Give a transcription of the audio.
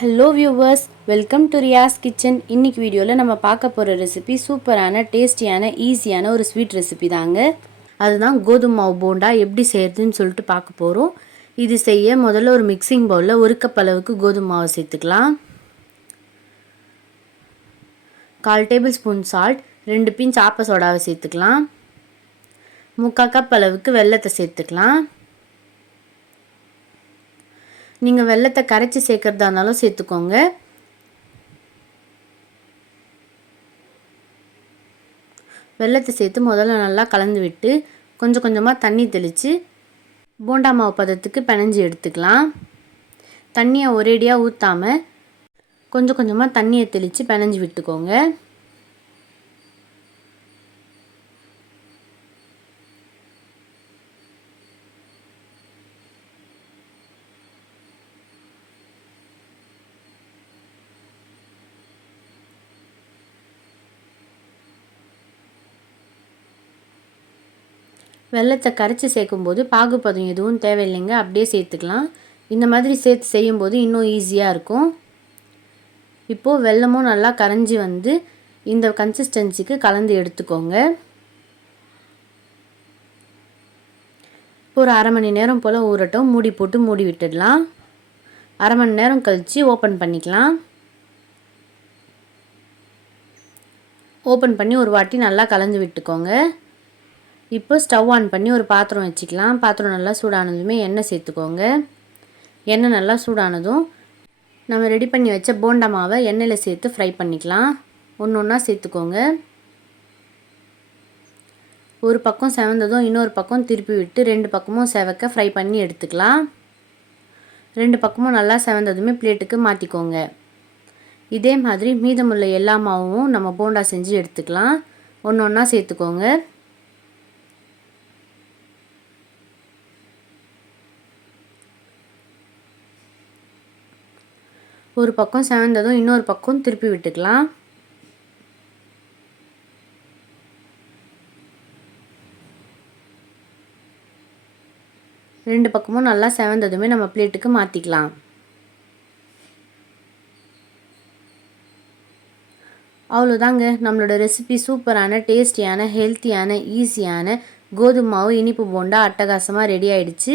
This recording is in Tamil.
Hello viewers welcome to Riyaz kitchen இன்னைக்கு வீடியோவில் நம்ம பார்க்க போகிற ரெசிபி சூப்பரான டேஸ்டியான ஈஸியான ஒரு ஸ்வீட் ரெசிபி தாங்க. அதுதான் கோதுமை மாவு போண்டா எப்படி செய்யறதுன்னு சொல்லிட்டு பார்க்க போகிறோம் இது செய்ய முதல்ல ஒரு மிக்சிங் பவுலில் ஒரு கப் அளவுக்கு கோதுமை மாவை சேர்த்துக்கலாம். கால் டேபிள் ஸ்பூன் சால்ட் ரெண்டு பிஞ்ச் ஆப்ப சோடாவை சேர்த்துக்கலாம். முக்கால் கப் அளவுக்கு வெல்லத்தை சேர்த்துக்கலாம். நீங்கள் வெள்ளத்தை கரைச்சி சேர்க்குறதா இருந்தாலும் சேர்த்துக்கோங்க. வெள்ளத்தை சேர்த்து முதல்ல நல்லா கலந்து விட்டு கொஞ்சம் கொஞ்சமாக தண்ணி தெளித்து போண்டா மாவு பதத்துக்கு பிணைஞ்சி எடுத்துக்கலாம். தண்ணியை ஒரேடியாக ஊற்றாமல் கொஞ்சம் கொஞ்சமாக தண்ணியை தெளித்து பிணைஞ்சி விட்டுக்கோங்க. வெள்ளத்தை கரைச்சி சேர்க்கும்போது பாகுபதம் எதுவும் தேவையில்லைங்க. அப்படியே சேர்த்துக்கலாம். இந்த மாதிரி சேர்த்து செய்யும்போது இன்னும் ஈஸியாக இருக்கும். இப்போது வெள்ளமும் நல்லா கரைஞ்சி வந்து இந்த கன்சிஸ்டன்சிக்கு கலந்து எடுத்துக்கோங்க. ஒரு அரை மணி நேரம் போல் ஊறட்டும். மூடி போட்டு மூடி விட்டுடலாம். அரை மணி நேரம் கழித்து ஓப்பன் பண்ணிக்கலாம். ஓப்பன் பண்ணி ஒரு வாட்டி நல்லா கலந்து விட்டுக்கோங்க. இப்போ ஸ்டவ் ஆன் பண்ணி ஒரு பாத்திரம் வச்சுக்கலாம். பாத்திரம் நல்லா சூடானதுமே எண்ணெய் சேர்த்துக்கோங்க. எண்ணெய் நல்லா சூடானதும் நம்ம ரெடி பண்ணி வச்ச போண்டா மாவை எண்ணெயில் சேர்த்து ஃப்ரை பண்ணிக்கலாம். ஒன்று ஒன்றா சேர்த்துக்கோங்க. ஒரு பக்கம் செவந்ததும் இன்னொரு பக்கம் திருப்பி விட்டு ரெண்டு பக்கமும் செவக்க ஃப்ரை பண்ணி எடுத்துக்கலாம். ரெண்டு பக்கமும் நல்லா செவந்ததுமே பிளேட்டுக்கு மாற்றிக்கோங்க இதே மாதிரி மீதமுள்ள எல்லா மாவும் நம்ம போண்டா செஞ்சு எடுத்துக்கலாம். ஒன்று ஒன்றா சேர்த்துக்கோங்க. ஒரு பக்கம் செவந்ததும் இன்னொரு பக்கம் திருப்பி விட்டுக்கலாம். ரெண்டு பக்கமும் நல்லா செவந்ததுமே நம்ம பிளேட்டுக்கு மாற்றிக்கலாம் அவ்வளோதாங்க. நம்மளோட ரெசிபி சூப்பரான டேஸ்டியான ஹெல்த்தியான ஈஸியான கோதுமை மாவு இனிப்பு போண்டா அட்டகாசமாக ரெடி ஆகிடுச்சு